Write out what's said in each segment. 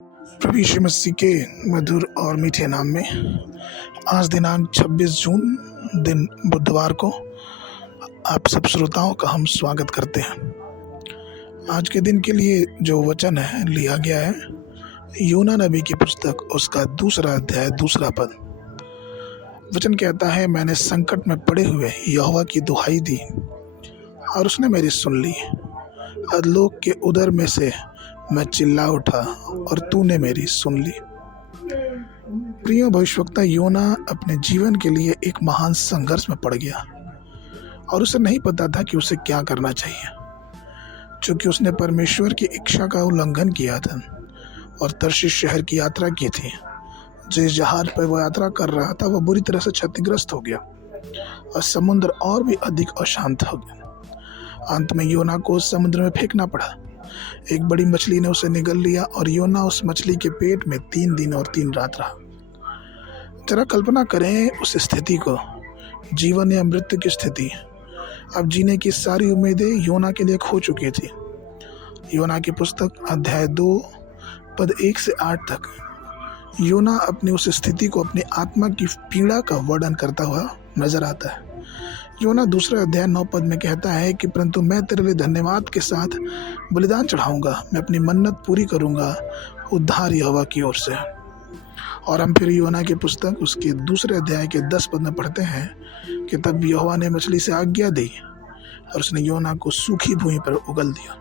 प्रभु यीशु मसीह के मधुर और मीठे नाम में आज दिनांक 26 जून दिन बुधवार को आप सब श्रोताओं का हम स्वागत करते हैं। आज के दिन के लिए जो वचन है लिया गया है योना नबी की पुस्तक उसका 2 अध्याय 2 पद। वचन कहता है, मैंने संकट में पड़े हुए यहोवा की दुहाई दी और उसने मेरी सुन ली। अधलोक के उदर में से मैं चिल्ला उठा और तूने मेरी सुन ली। प्रिय भविष्यवक्ता योना अपने जीवन के लिए एक महान संघर्ष में पड़ गया और उसे नहीं पता था कि उसे क्या करना चाहिए, क्योंकि उसने परमेश्वर की इच्छा का उल्लंघन किया था और तर्शीश शहर की यात्रा की थी। जिस जहाज पर वह यात्रा कर रहा था वह बुरी तरह से क्षतिग्रस्त हो गया और समुद्र और भी अधिक अशांत हो गया। अंत में योना को समुद्र में फेंकना पड़ा। एक बड़ी मछली ने उसे निगल लिया और योना उस मछली के पेट में 3 दिन और 3 रात रहा। जरा कल्पना करें उस स्थिति को, जीवन या मृत्यु की स्थिति। अब जीने की सारी उम्मीदें योना के लिए खो चुकी थी। योना की पुस्तक अध्याय 2 पद 1 से 8 तक योना अपनी उस स्थिति को अपनी आत्मा की पीड़ा का वर्णन करता हुआ नजर आता है। योना 2 अध्याय 9 पद में कहता है कि परंतु मैं तेरे लिए धन्यवाद के साथ बलिदान चढ़ाऊंगा, मैं अपनी मन्नत पूरी करूंगा, उद्धार यहोवा की ओर से। और हम फिर योना की पुस्तक उसके 2 अध्याय के 10 पद में पढ़ते हैं कि तब यहोवा ने मछली से आज्ञा दी और उसने योना को सूखी भूमि पर उगल दिया।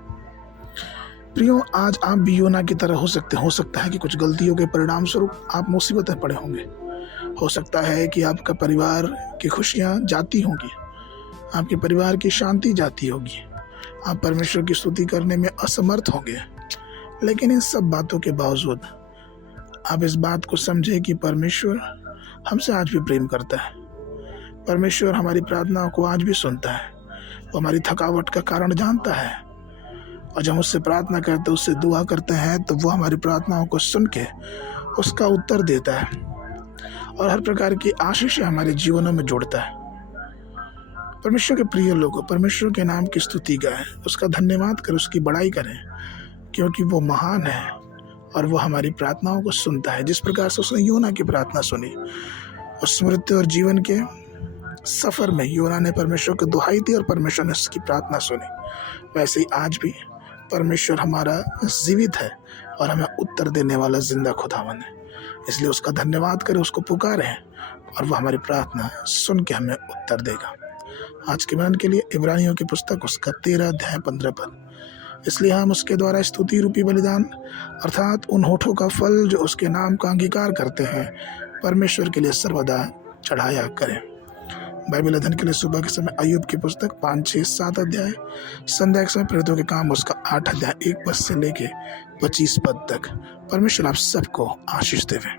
प्रियो, आज आप भी योना की तरह हो सकता है कि कुछ गलतियों के परिणाम स्वरूप आप मुसीबत में पड़े होंगे। हो सकता है कि आपका परिवार की खुशियां जाती होंगी, आपके परिवार की शांति जाती होगी, आप परमेश्वर की स्तुति करने में असमर्थ होंगे। लेकिन इन सब बातों के बावजूद आप इस बात को समझे कि परमेश्वर हमसे आज भी प्रेम करता है। परमेश्वर हमारी प्रार्थनाओं को आज भी सुनता है। वो हमारी थकावट का कारण जानता है और जब हम उससे प्रार्थना करते, उससे दुआ करते हैं, तो वो हमारी प्रार्थनाओं को सुन के उसका उत्तर देता है और हर प्रकार की आशीष हमारे जीवनों में जोड़ता है। परमेश्वर के प्रिय लोगों, परमेश्वर के नाम की स्तुति गाएं, उसका धन्यवाद करें, उसकी बड़ाई करें, क्योंकि वो महान है और वो हमारी प्रार्थनाओं को सुनता है। जिस प्रकार से उसने योना की प्रार्थना सुनी, उस मृत्यु और जीवन के सफर में योना ने परमेश्वर को दुहाई दी और परमेश्वर ने उसकी प्रार्थना सुनी, वैसे ही आज भी परमेश्वर हमारा जीवित है और हमें उत्तर देने वाला जिंदा खुदावन है। इसलिए उसका धन्यवाद करें, उसको पुकारें और वह हमारी प्रार्थना सुन के हमें उत्तर देगा। आज के मन के लिए इब्रानियों की पुस्तक उसका 13 अध्याय 15 पद। इसलिए हम उसके द्वारा स्तुति रूपी बलिदान अर्थात उन होठों का फल जो उसके नाम का अंगीकार करते हैं परमेश्वर के लिए सर्वदा चढ़ाया करें। बाइबल अध्ययन के लिए सुबह के समय अय्यूब की पुस्तक 5, 6, 7 अध्याय, संध्या के समय प्रेरितों के काम उसका 8 अध्याय 1 पद से लेके 25 पद तक। परमेश्वर आप सबको आशीष देवे।